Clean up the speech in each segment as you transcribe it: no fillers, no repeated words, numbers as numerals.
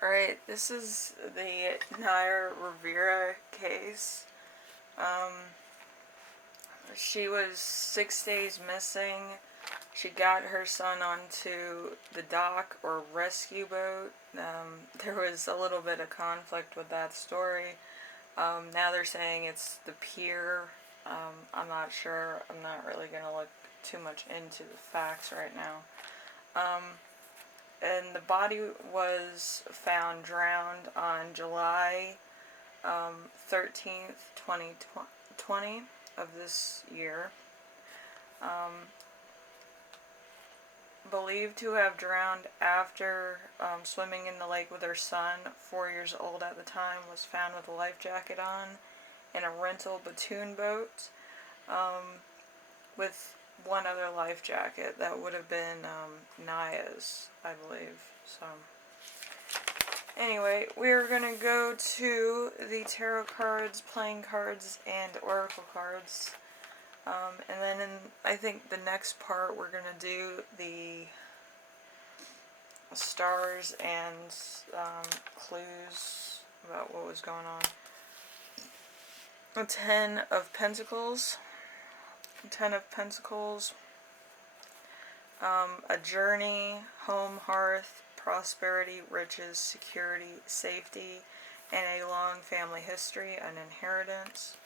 Alright, this is the Naya Rivera case. Um, she was 6 days missing. She got her son onto the dock or rescue boat. There was a little bit of conflict with that story. Now they're saying it's the pier. I'm not sure. I'm not really going to look too much into the facts right now. And the body was found drowned on July 13th, 2020 of this year. Believed to have drowned after swimming in the lake with her son, 4 years old at the time, was found with a life jacket on in a rental pontoon boat with one other life jacket. That would have been Naya's, I believe. So, anyway, we're going to go to the tarot cards, playing cards, and oracle cards. And then I think the next part we're going to do the stars and clues about what was going on. A Ten of Pentacles. Ten of Pentacles. A journey, home, hearth, prosperity, riches, security, safety, and a long family history, an inheritance.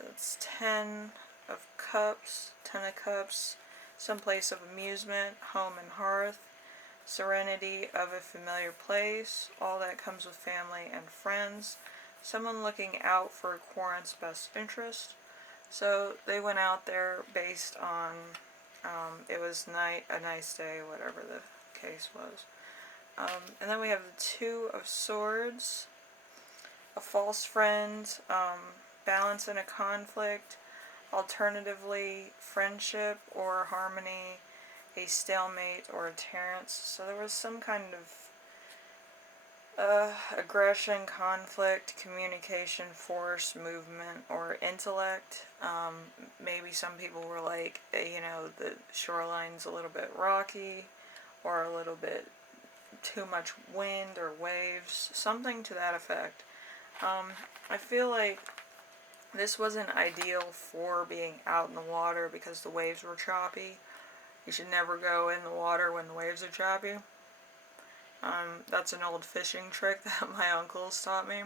That's Ten of Cups, Ten of Cups, some place of amusement, home and hearth, serenity of a familiar place, all that comes with family and friends, someone looking out for a quarant's best interest. So they went out there based on, it was a nice day, whatever the case was. And then we have the Two of Swords, a false friend, balance in a conflict, alternatively friendship or harmony, a stalemate or a terrence. So there was some kind of aggression, conflict, communication, force, movement, or intellect. Maybe some people were like, the shoreline's a little bit rocky, or a little bit too much wind or waves, something to that effect. I feel like this wasn't ideal for being out in the water because the waves were choppy. You should never go in the water when the waves are choppy. That's an old fishing trick that my uncles taught me.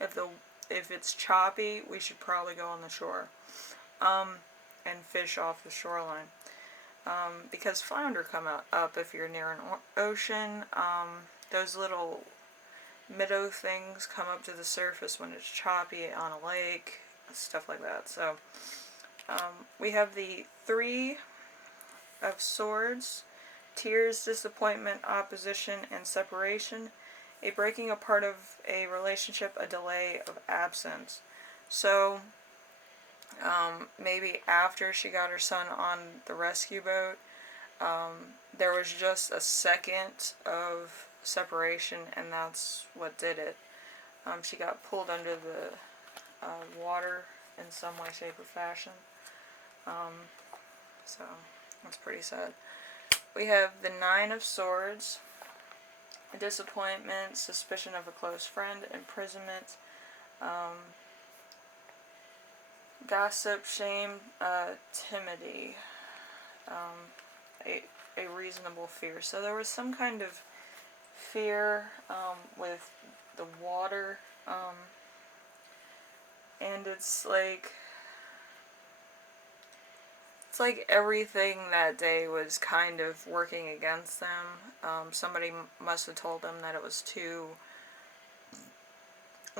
If it's choppy, we should probably go on the shore and fish off the shoreline. Because flounder come up if you're near an ocean. Those little minnow things come up to the surface when it's choppy on a lake, stuff like that. So we have the Three of Swords, tears, disappointment, opposition, and separation, a breaking apart of a relationship, a delay of absence. So maybe after she got her son on the rescue boat, there was just a second of separation, and that's what did it. She got pulled under the water in some way, shape, or fashion. So that's pretty sad. We have the Nine of Swords, disappointment, suspicion of a close friend, imprisonment, gossip, shame, timidity, a reasonable fear. So there was some kind of fear with the water, and it's like everything that day was kind of working against them. Somebody must have told them that it was too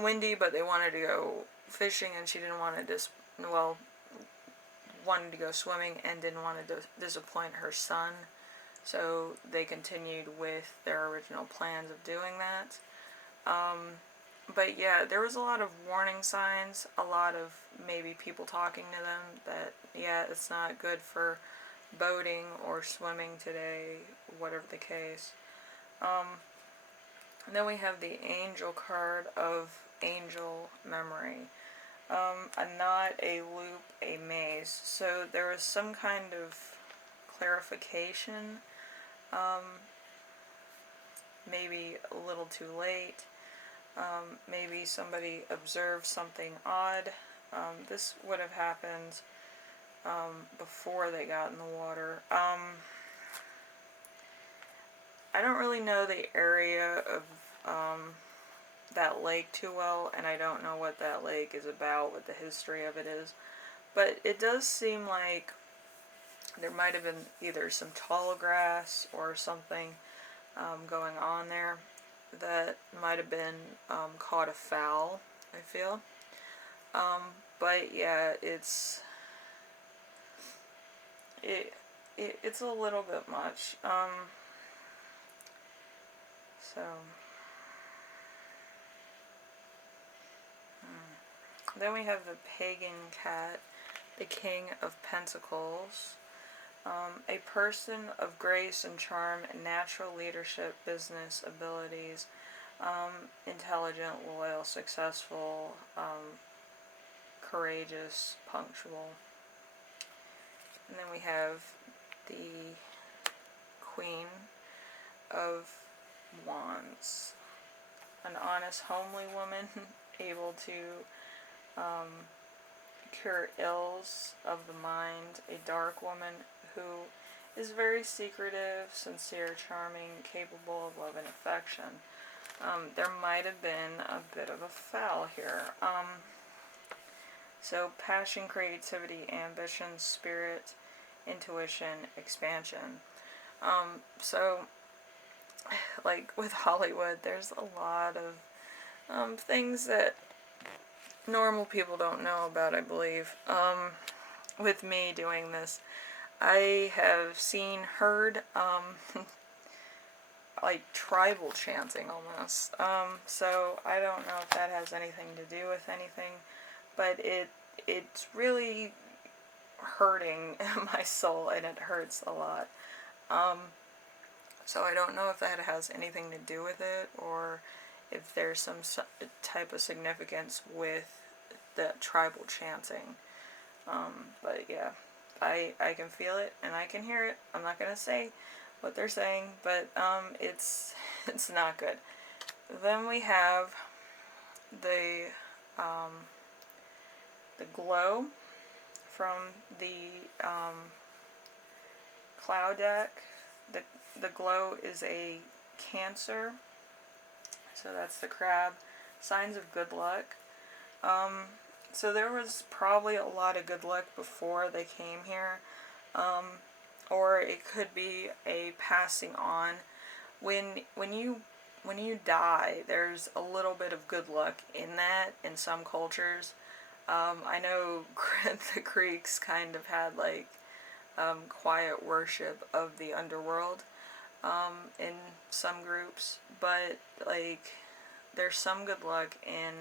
windy, but they wanted to go fishing, and she didn't want to wanted to go swimming and didn't want to disappoint her son. So they continued with their original plans of doing that. But yeah, there was a lot of warning signs, a lot of maybe people talking to them that, yeah, it's not good for boating or swimming today, whatever the case. And then we have the Angel card of Angel Memory. A knot, a loop, a maze. So there was some kind of clarification. maybe a little too late. Maybe somebody observed something odd. This would have happened before they got in the water. I don't really know the area of that lake too well, and I don't know what that lake is about, what the history of it is. But it does seem like there might have been either some tall grass or something going on there that might have been caught afoul, I feel. But yeah, it's a little bit much. So then we have the pagan cat, the King of Pentacles. A person of grace and charm, natural leadership, business abilities, intelligent, loyal, successful, courageous, punctual. And then we have the Queen of Wands, an honest, homely woman, able to cure ills of the mind, a dark woman who is very secretive, sincere, charming, capable of love and affection. There might have been a bit of a foul here. So passion, creativity, ambition, spirit, intuition, expansion. So like with Hollywood, there's a lot of things that normal people don't know about, I believe. With me doing this, I have heard, like tribal chanting almost. So I don't know if that has anything to do with anything, but it's really hurting my soul, and it hurts a lot. So I don't know if that has anything to do with it, or if there's some type of significance with the tribal chanting. But yeah, I can feel it and I can hear it. I'm not gonna say what they're saying, but it's not good. Then we have the glow from the cloud deck. The glow is a Cancer, so that's the crab. Signs of good luck. So there was probably a lot of good luck before they came here, or it could be a passing on. When you die, there's a little bit of good luck in that in some cultures. I know the Greeks kind of had like quiet worship of the underworld in some groups, but like there's some good luck in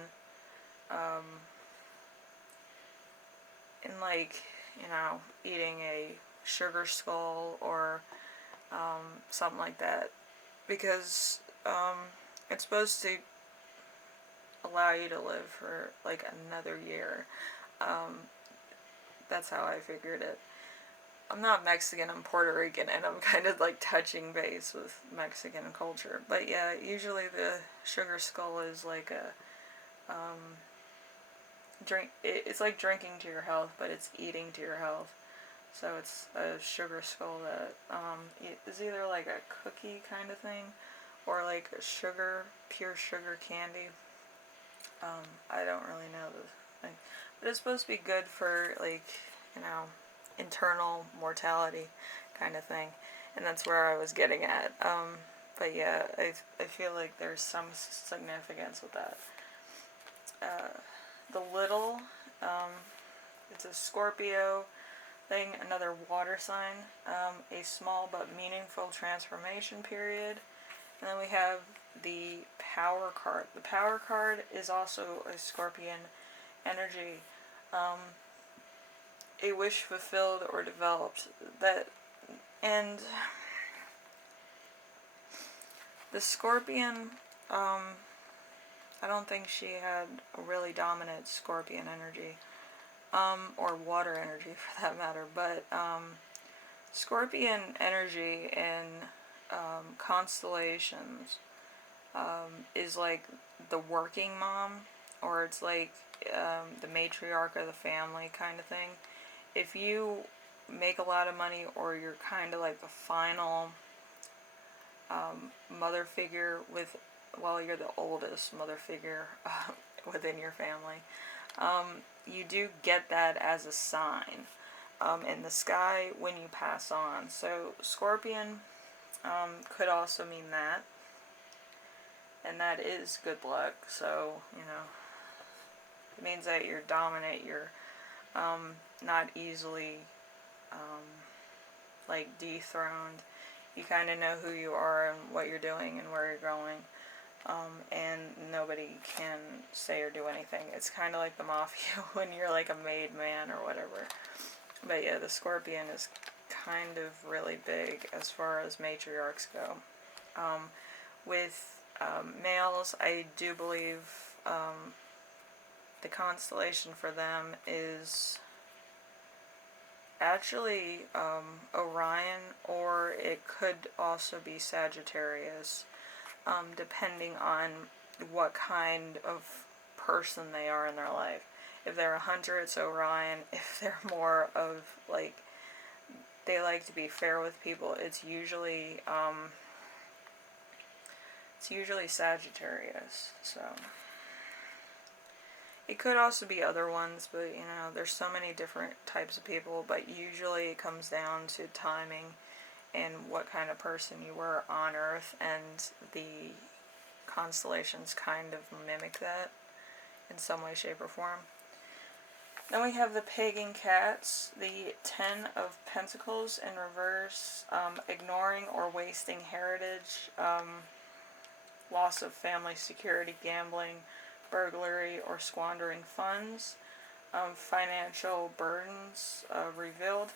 like, you know, eating a sugar skull or something like that, because it's supposed to allow you to live for like another year. That's how I figured it. I'm not Mexican, I'm Puerto Rican, and I'm kind of like touching base with Mexican culture. But yeah, usually the sugar skull is like a it's like drinking to your health, but it's eating to your health. So it's a sugar skull that is either like a cookie kind of thing, or like a pure sugar candy. I don't really know the thing, but it's supposed to be good for like, you know, internal mortality kind of thing, and that's where I was getting at. But yeah, I feel like there's some significance with that. The little, it's a Scorpio thing, another water sign, a small but meaningful transformation period. And then we have the Power card. The Power card is also a Scorpion energy. A wish fulfilled or developed. And the Scorpion, I don't think she had a really dominant Scorpion energy, or water energy for that matter, but Scorpion energy in constellations is like the working mom, or it's like the matriarch of the family kind of thing. If you make a lot of money, or you're kind of like the final mother figure with, well, you're the oldest mother figure within your family, you do get that as a sign in the sky when you pass on. So Scorpion could also mean that, and that is good luck. So, it means that you're dominant, you're not easily like dethroned. You kind of know who you are and what you're doing and where you're going, and nobody can say or do anything. It's kind of like the mafia when you're like a made man or whatever. But yeah, the Scorpion is kind of really big as far as matriarchs go. With males, I do believe the constellation for them is actually Orion, or it could also be Sagittarius, depending on what kind of person they are in their life. If they're a hunter, it's Orion. If they're more of like, they like to be fair with people, it's usually Sagittarius. So it could also be other ones, but there's so many different types of people, but usually it comes down to timing and what kind of person you were on Earth, and the constellations kind of mimic that in some way, shape, or form. Then we have the pagan cats, the 10 of Pentacles in reverse, ignoring or wasting heritage, loss of family security, gambling, burglary, or squandering funds, financial burdens revealed.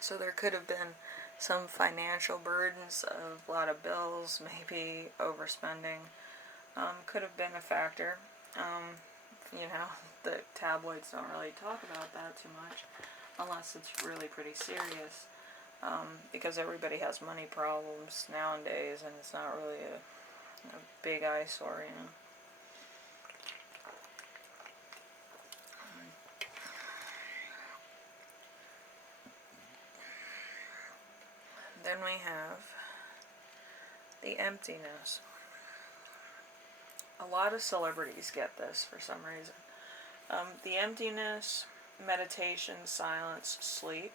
So there could have been some financial burdens, of a lot of bills, maybe overspending, could have been a factor. The tabloids don't really talk about that too much, unless it's really pretty serious, because everybody has money problems nowadays, and it's not really a big eyesore, Then we have the emptiness. A lot of celebrities get this for some reason. The emptiness, meditation, silence, sleep.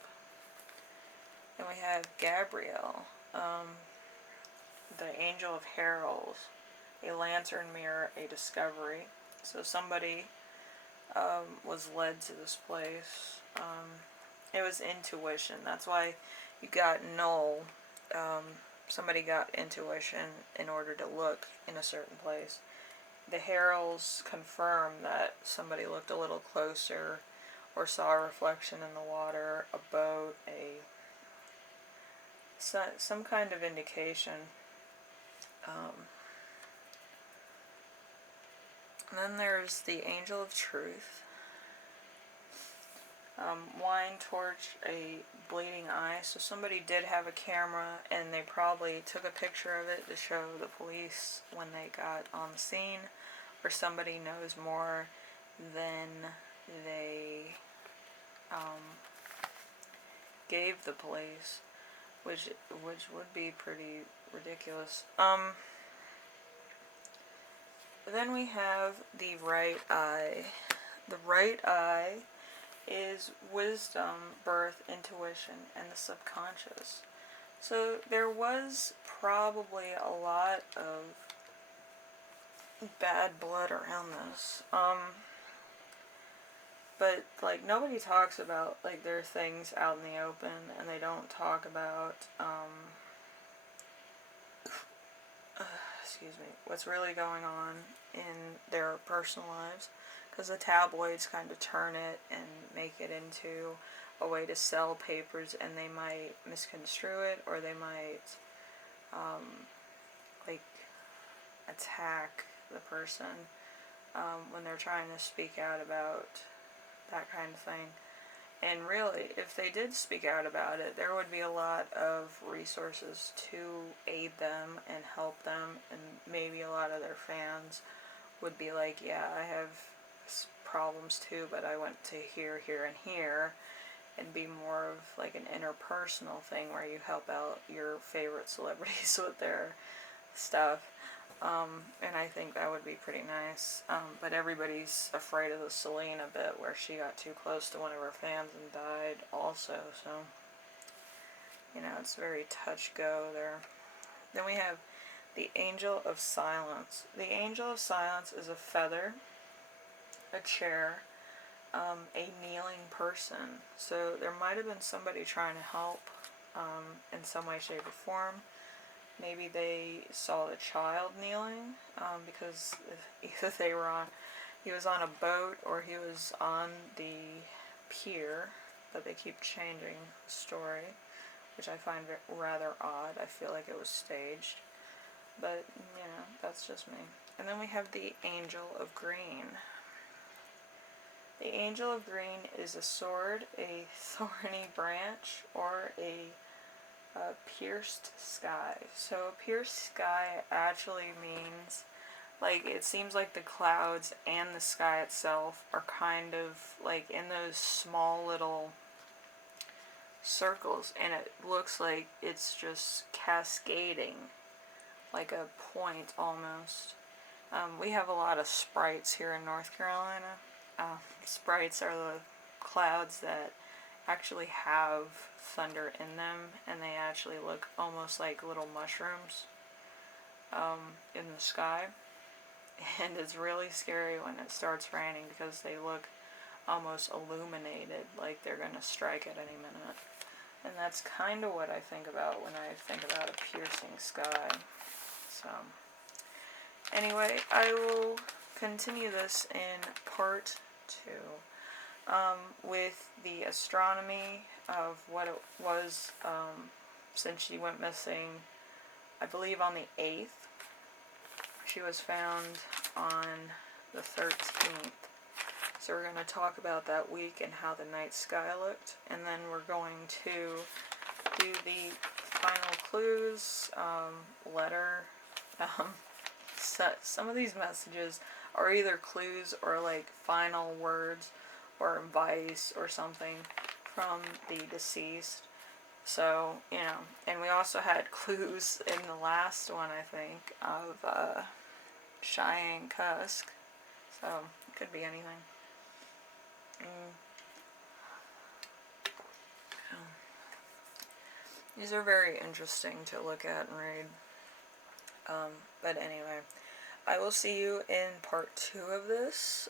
Then we have Gabrielle, the angel of heralds, a lantern mirror, a discovery. So somebody was led to this place. It was intuition. That's why you got null. Somebody got intuition in order to look in a certain place. The heralds confirm that somebody looked a little closer, or saw a reflection in the water, a boat, some kind of indication. And then there's the angel of truth. Wine torch, a bleeding eye. So somebody did have a camera, and they probably took a picture of it to show the police when they got on the scene, or somebody knows more than they gave the police, which would be pretty ridiculous. Then we have the right eye. The right eye is wisdom, birth, intuition, and the subconscious. So there was probably a lot of bad blood around this. But like, nobody talks about like their things out in the open, and they don't talk about what's really going on in their personal lives, because the tabloids kind of turn it and make it into a way to sell papers, and they might misconstrue it, or they might like attack the person when they're trying to speak out about that kind of thing. And really, if they did speak out about it, there would be a lot of resources to aid them and help them, and maybe a lot of their fans would be like, yeah, I have problems too, but I went to here, here, and here, and be more of like an interpersonal thing where you help out your favorite celebrities with their stuff. And I think that would be pretty nice. But everybody's afraid of the Selena bit where she got too close to one of her fans and died also, so, you know, it's very touch-go there. Then we have the Angel of Silence. The Angel of Silence is a feather, a chair, a kneeling person. So there might have been somebody trying to help in some way, shape, or form. Maybe they saw the child kneeling because either he was on a boat or he was on the pier, but they keep changing the story, which I find rather odd. I feel like it was staged, but you know, that's just me. And then we have the Angel of Green. The Angel of Green is a sword, a thorny branch, or a pierced sky. So a pierced sky actually means, like, it seems like the clouds and the sky itself are kind of like in those small little circles, and it looks like it's just cascading, like a point almost. We have a lot of sprites here in North Carolina. Sprites are the clouds that actually have thunder in them, and they actually look almost like little mushrooms in the sky. And it's really scary when it starts raining because they look almost illuminated, like they're going to strike at any minute. And that's kind of what I think about when I think about a piercing sky. So, anyway, I will continue this in part 2 with the astronomy of what it was since she went missing, I believe on the 8th. She was found on the 13th. So we're going to talk about that week and how the night sky looked. And then we're going to do the final clues, letter. So some of these messages are either clues or like final words or advice or something from the deceased. So, you know, and we also had clues in the last one, I think, of Cheyenne Cusk. So, it could be anything. These are very interesting to look at and read. But anyway, I will see you in part 2 of this.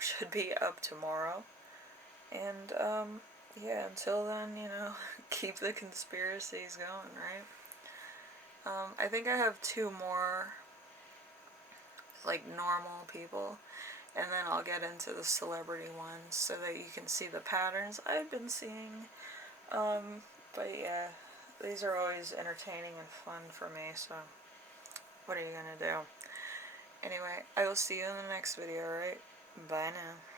Should be up tomorrow. And, yeah, until then, you know, keep the conspiracies going, right? I think I have 2 more, like, normal people, and then I'll get into the celebrity ones so that you can see the patterns I've been seeing. But yeah, these are always entertaining and fun for me, so what are you gonna do? Anyway, I will see you in the next video, right? Bye now.